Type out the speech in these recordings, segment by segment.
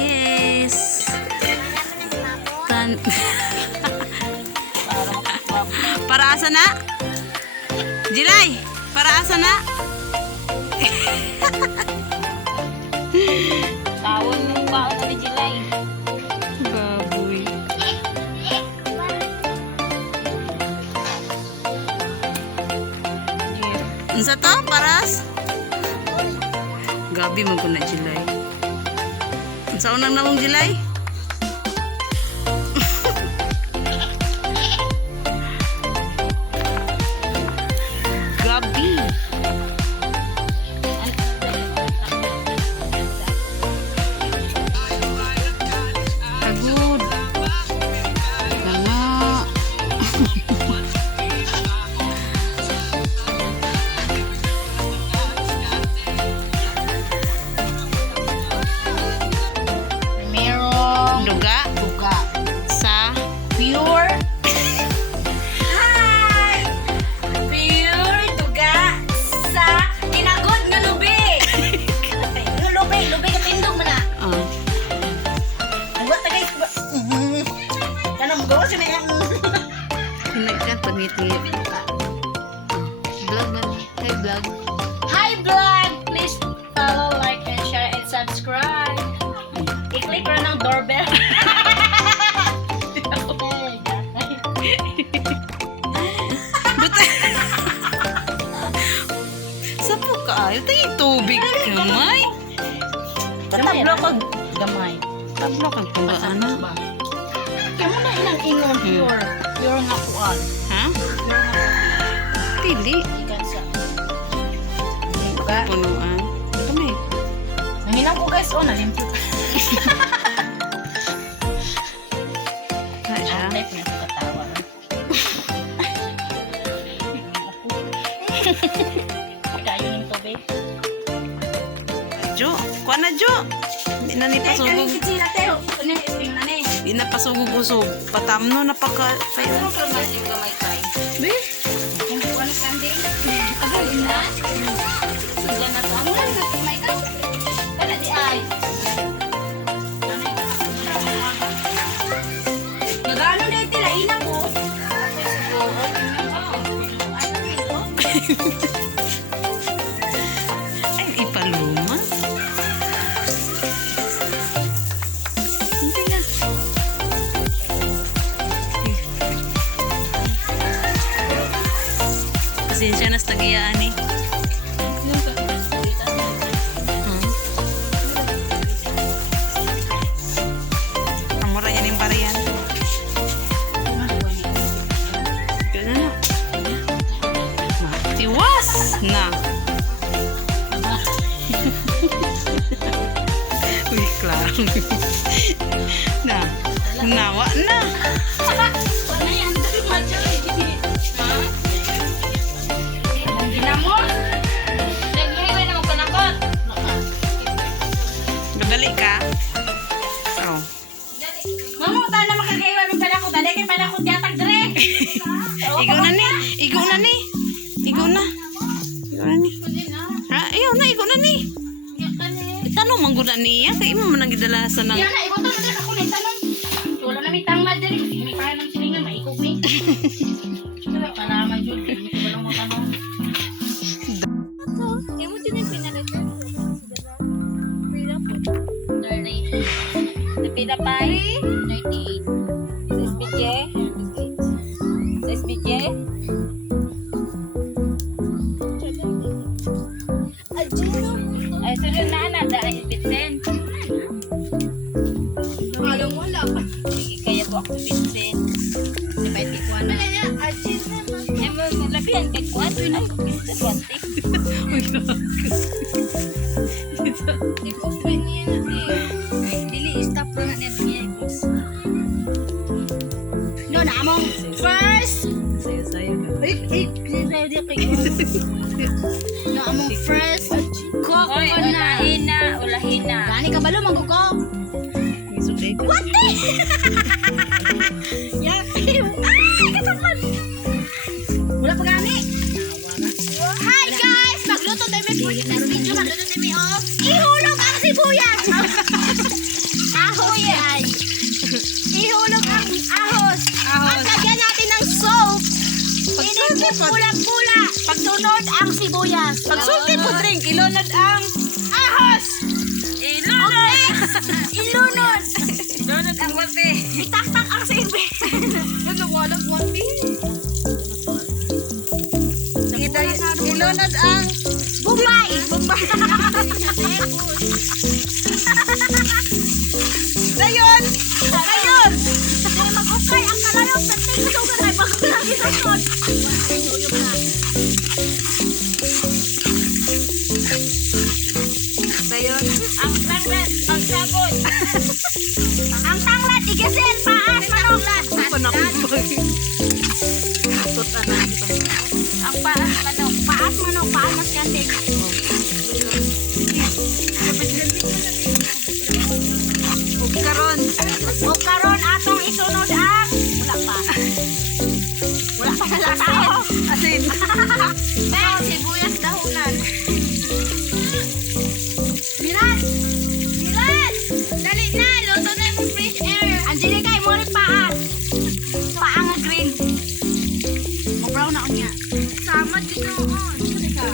Yes. Para asa na? Jilay, para asa na? Tawon yung baon ni Jilay. Baboy. Unsa to? Paras? Gabi man ko na Jilay. Unsa unang namong Jilay? Gabi. Agud. Lama. Merong Duga duga. sa Pure. Hi! Pure duga sa inagod nga lubi. Nga lubi ka tindog mo na. Ang buhat na guys. Kanang gawa siya na yan. Hinagkat pagngit-ngit. Vlog na. Hey vlog. Hi vlog! Please follow, like, and share, and subscribe. I-click ko ng doorbell. Sapo ka ayaw. Tayo tubig. Kamay. Tablo kag gamay. Tablo kang panggaana. Kaya mo na ilang ingon pure. Pure nga kuan. Ha? Pure nga Dili. ikan sa. Diba? Punuan. Kamay. Nangilang ko guys, oh, nalimpyo. Ha siya. Type na sa katawa. Kayo ng tubig. Jo. Kuha na Jo. Hindi na ni pasugog. sila tayo. Ano yung spring na ni? Hindi na pasugog-usog. Patamno na pagka. Ano ka naman yung gamay tayo? Be. Hindi ko ano sanding. Agalin na. Sila na to. Ano lang sa gamay tayo? Kala di ay. Nagano na yung tilaina po? Ay, ipaluma. Hindi na. Pasensya na sa tagiyaan eh. Ang mura niya ng pariyan. Yun na na. Tiwas na. Uy, klaro. Na. Nawa na. Madali ka? Oh. Mamo, tayo na makakaiwan ng pala ko. Dali kay pala ko diatag dire. Igo na ni. Igo na ni. Igo na. Igo na ni. Ha? Ayaw na. Igo na ni. Itanong man guna niya. Kaya mo man ang gidalasan ng... Yan na, ibo to na ako na itanong. Wala na may tangmal dire. May kaya ng silingan, maikog ni. Kalaman jud, hindi ko lang mo tanong. Emo din yung pinalitan. Pila po. 30. Pila pa? 98. Sa SBJ? Sa SBJ? Ay, sila na na. Dahil bitin. labihan kay kuan. Ay, gusto swante. Uy, ito. I-post ba niya na dili stop na net niya i-post. No na among first. Sayo-sayo na. No among first coconut. Ulahina. Gani ka balo mangguko? Isuday ka. What the? Ay, katapan. Wala pa gani. Hi guys! Magluto tayo may for this video. Magluto tayo may ihulog ang sibuyas. Ahoy ay. Ihulog ang ahos. At lagyan natin ng soap. Inipit pula-pula. Pagsunod ang sibuyas. Pagsulti po drink, ilunod ang ahos. Ilunod. ilunod ang wape. Itaktak ang silbi. Ano walang wape? Ilunod ang Bombay. dayon. Dayon. Dahil mag-ukay ang kalayong sa tingso ka tayo pag kulang isunod. Dayon. Ang tanglat, ang sabon. Ang tanglat, igasin, paas, manok. Panakubag. Tutan na ang Ang paas, manok. Paas, manok, paas, mas kandig. Ug karon. O karon atong isunod ang... Wala pa. Wala pa na tao. Asin. Ben, sibuyas dahunan. Milan! Milan! Dali na! Luto na yung fresh air. Angelica, mo rin paas. Paa nga green. Mo-brown na niya. Samad dito. Angelica.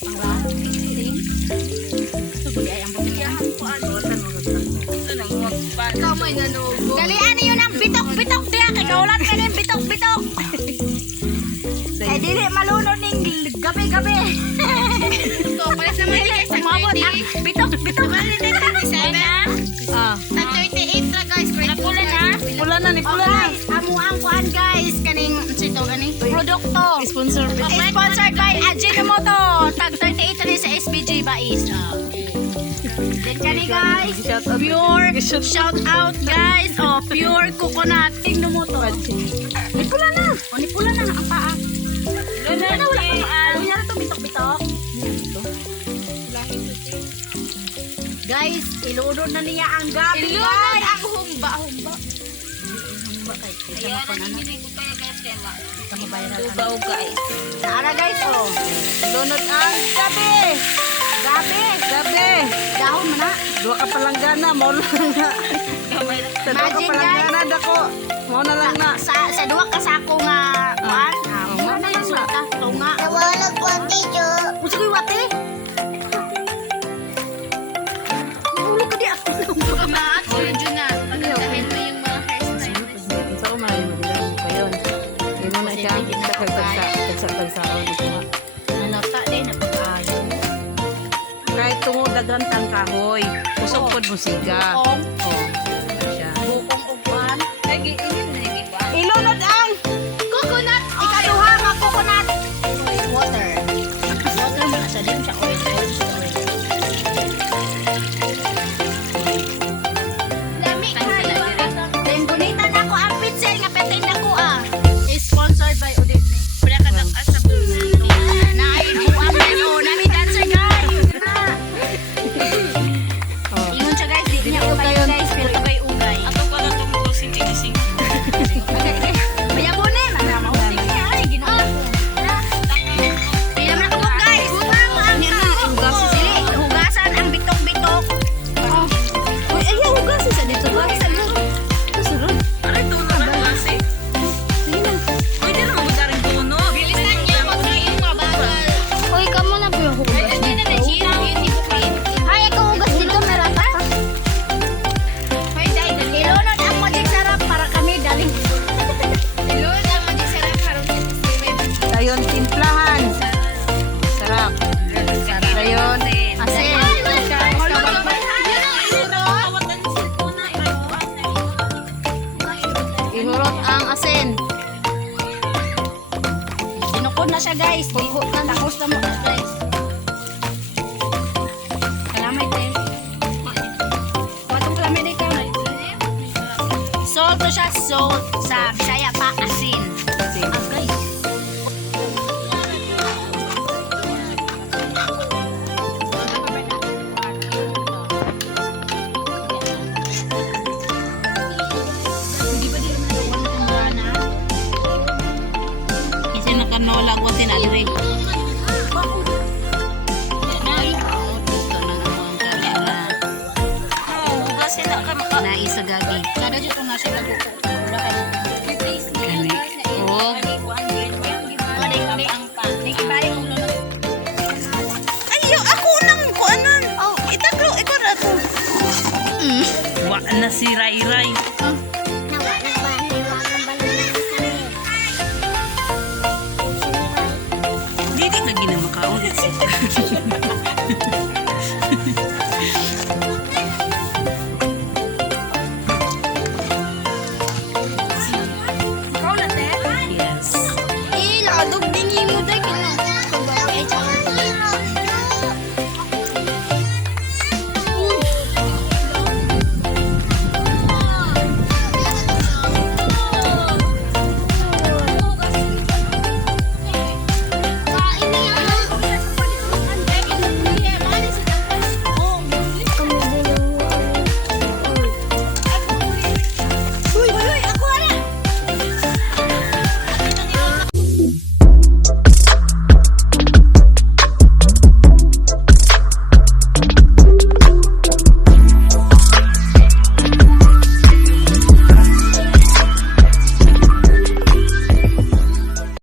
Ang brown? Green? Ito ko di ay ang bumilihan ko. Ikaw may nanubo. Dalian niyo ng bitok-bitok diya. Kagaulan ka ng bitok-bitok. Ay dili malunod ning gabi-gabi. Ito, pares naman dili. Umabot ang bitok-bitok. Ah. Nag-38 ra guys. Pula na. Pula na ni pula na. Guys, amo ang kuan guys. Kaning, sito gani? Produkto. Sponsor. Sponsored by Ajinomoto. Tag 38 rin sa SBG Bais. Then kani guys. Shout out. Pure shout out guys. Oh, pure coconut. Tingnan mo to. Ni pula na. Oh, ni pula na ang paa. Wala na wala pa. Wala na to bitok-bitok. Guys, ilunod na niya ang gabi. Ilunod ang humba. Humba kay. Ayan, nanimili ko kaya guys tema. Tama viral. Ubaw guys. Tara guys, oh. Lunod ang gabi. Gabi. Gabi. Dahon mo na. Dua ka palanggana, mo lang na. Sa dua ka Imagine, palanggana dako. Mo na lang na. Sa duwa ka sako nga kuan. Mo na lang sulta. Tunga. Nawalag ko ang video. Usa ko wate. Ulo ko di ako. Maat ko yun na. Pagdahin mo yung mga hairstyle. Sa umay mo lang pa yon. Imo na siya tagsa-tagsaon ito nga. Nanota din na pag-ayo. Kahit tungod daghan tang kahoy, usok pod musiga. Bukong. Oh. Siya. Bukong ugban. Ilunod ang Coconut. Ikaduha nga coconut. Water. Water mo na sa dim siya oil. Lami kayo. Then gunitan ako ang pinsel nga petin na ko ah. Is sponsored by Odette. Wala ka nang asap. Naay mo ang ano. Nami dancer guys. oh. Ingon siya guys. Di niya ugay guys. Pero ito kay ugay. Ato pala tong kusing-kusing. Mayabunin. Mahusing niya. Ay, ginoo. Pila na ko guys. Butang ang ako. Dili, hugasan ang bitok-bitok. Uy, ayaw hugasin sa dito ba? Kasunod. Aray, tuno na klase. Sige na. Uy, di na magdaring tuno. Bilisan niya mag-iing mabagal. Uy, kamo na po yung hugas. Ay, hindi na na-chira. Ay, ikaw hugas dito, meron pa? Ay, dahil ilunod ang magic sarap para kami daling. Ilunod ang magic sarap para Dayon timplahan. Sarap. Dayon asin. ihurot ang asin. Takot na siya guys. Takos na mo guys. Kalamay din. Watong kalamay din ka. Salt to siya. Salt. Sa Bisaya pa. Asin. Okay. Kasi nakanola ko tinadri. Naisagabi. Kada dito nga siya nagkukuha. Wala kayo. Kani. Oh. Ayo, ako nang kuanan. Oh, itagro, ikaw na to. Wa na si Ray Ray.